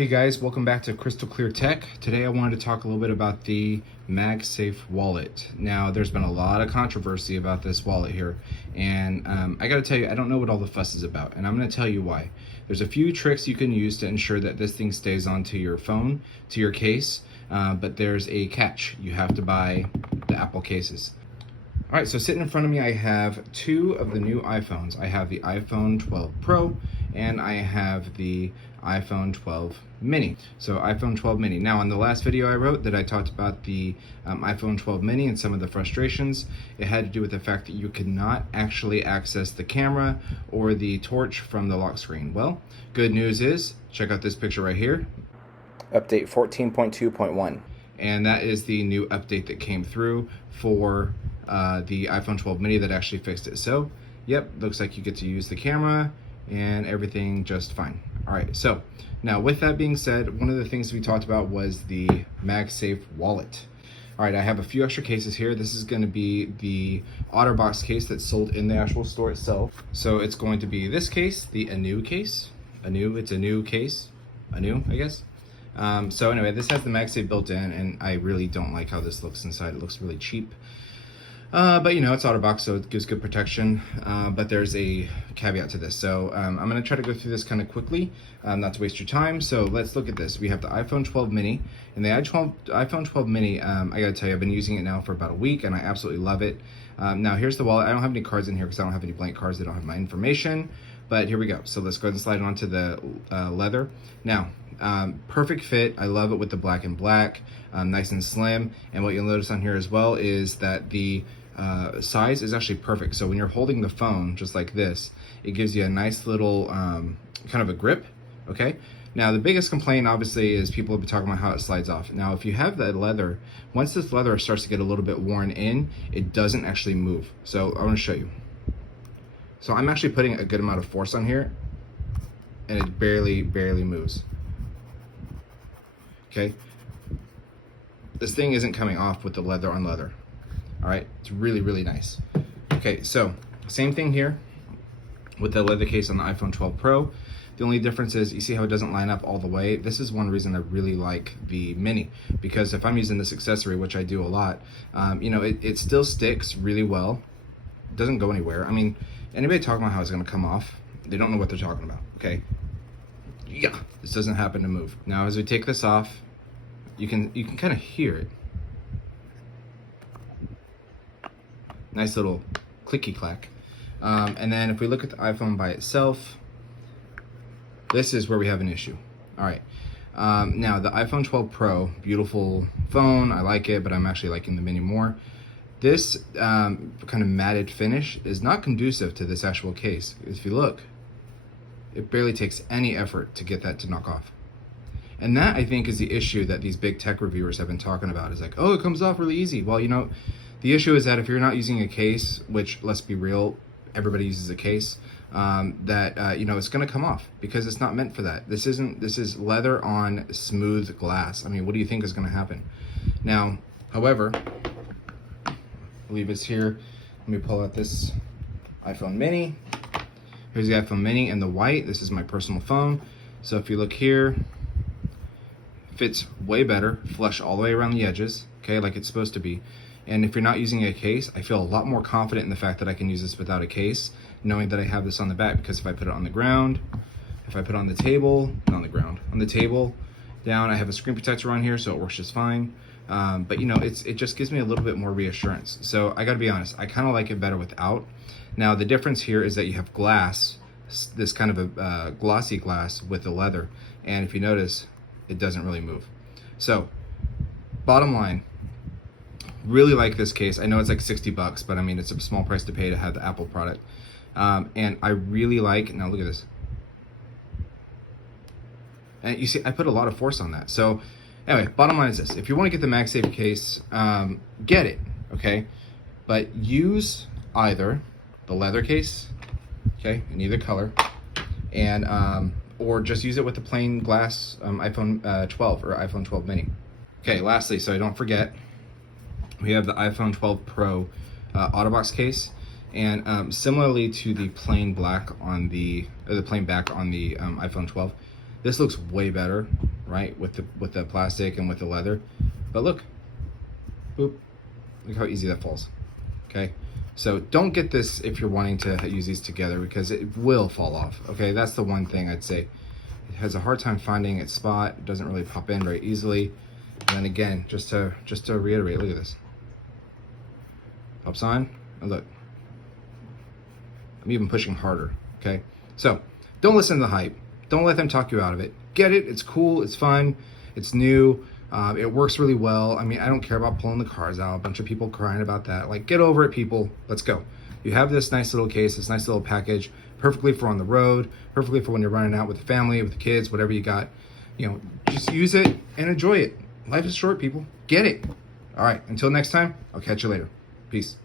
Hey guys, welcome back to Crystal Clear Tech. Today I wanted to talk a little bit about the Magsafe Wallet. Now, there's been a lot of controversy about this wallet here, and I gotta tell you, I don't know what all the fuss is about, and I'm gonna tell you why. There's a few tricks you can use to ensure that this thing stays onto your phone, to your case, but there's a catch. You have to buy the Apple cases. All right, so sitting in front of me, I have two of the new iPhones. I have the iPhone 12 Pro and I have the iPhone 12 mini. So iPhone 12 mini. Now, in the last video I wrote that I talked about the iPhone 12 mini and some of the frustrations, it had to do with the fact that you could not actually access the camera or the torch from the lock screen. Well, good news is, check out this picture right here. Update 14.2.1. And that is the new update that came through for the iPhone 12 mini that actually fixed it. So, yep, looks like you get to use the camera and everything just fine. All right, so now with that being said, one of the things we talked about was the Magsafe Wallet. All right, I have a few extra cases here. This is going to be the OtterBox case that's sold in the actual store itself. So it's going to be this case, the Anu case. It's a new case, I guess. So anyway, this has the MagSafe built in, and I really don't like how this looks inside. It looks really cheap. But you know, it's OtterBox, so it gives good protection, but there's a caveat to this. So I'm going to try to go through this kind of quickly, not to waste your time. So let's look at this. We have the iPhone 12 mini, and the iPhone 12 mini, I gotta tell you, I've been using it now for about a week, and I absolutely love it. Now here's the wallet. I don't have any cards in here because I don't have any blank cards. They don't have my information, but here we go. So let's go ahead and slide it onto the leather. Now, perfect fit. I love it with the black and black, nice and slim. And what you'll notice on here as well is that the size is actually perfect. So when you're holding the phone just like this, it gives you a nice little kind of a grip. Okay. Now the biggest complaint obviously is people have been talking about how it slides off. Now if you have that leather, once this leather starts to get a little bit worn in, it doesn't actually move. So I want to show you. So I'm actually putting a good amount of force on here, and it barely moves. Okay. This thing isn't coming off with the leather on leather. All right, it's really nice. Okay, so same thing here with the leather case on the iPhone 12 Pro. The only difference is, you see how it doesn't line up all the way? This is one reason I really like the mini, because if I'm using this accessory, which I do a lot, you know, it still sticks really well. It doesn't go anywhere. I mean, anybody talking about how it's gonna come off, they don't know what they're talking about, okay? Yeah, this doesn't happen to move. Now, as we take this off, you can kind of hear it. Nice little clicky clack. And then if we look at the iPhone by itself, this is where we have an issue. All right. Now the iPhone 12 Pro, beautiful phone. I like it, but I'm actually liking the mini more. This kind of matted finish is not conducive to this actual case. If you look, it barely takes any effort to get that to knock off. And that, I think, is the issue that these big tech reviewers have been talking about. Is like, oh, it comes off really easy. Well, you know, the issue is that if you're not using a case, which, let's be real, everybody uses a case, you know, it's going to come off because it's not meant for that. This is leather on smooth glass. I mean, what do you think is going to happen? Now, however, I believe it's here. Let me pull out this iPhone mini. Here's the iPhone mini in the white. This is my personal phone. So if you look here, fits way better, flush all the way around the edges, okay, like it's supposed to be. And if you're not using a case, I feel a lot more confident in the fact that I can use this without a case, knowing that I have this on the back, because if I put it on the ground, if I put it on the table, not on the ground, on the table, down, I have a screen protector on here, so it works just fine. But you know, it just gives me a little bit more reassurance. So I gotta be honest, I kind of like it better without. Now the difference here is that you have glass, this kind of a glossy glass with the leather, and if you notice, it doesn't really move. So bottom line, really like this case. I know it's like 60 bucks, but I mean, it's a small price to pay to have the Apple product. And I really like, now look at this. And you see, I put a lot of force on that. So anyway, bottom line is this. If you want to get the MagSafe case, get it, okay? But use either the leather case, okay, in either color, and or just use it with the plain glass iPhone 12 or iPhone 12 mini. Okay, lastly, so I don't forget, we have the iPhone 12 Pro OtterBox case, and similarly to the plain black on the plain back on the iPhone 12, this looks way better right, with the plastic and with the leather. But look, boop, look how easy that falls. Okay, so don't get this if you're wanting to use these together, because it will fall off. Okay, that's the one thing I'd say. It has a hard time finding its spot. It doesn't really pop in very easily. And then again, just to reiterate, look at this. Pops on, and look. I'm even pushing harder, okay? So don't listen to the hype. Don't let them talk you out of it. Get it, it's cool, it's fun, it's new, it works really well. I mean, I don't care about pulling the cars out. A bunch of people crying about that. Like, get over it, people, let's go. You have this nice little case, this nice little package, perfectly for on the road, perfectly for when you're running out with the family, with the kids, whatever you got. You know, just use it and enjoy it. Life is short, people. Get it. All right, until next time, I'll catch you later. Peace.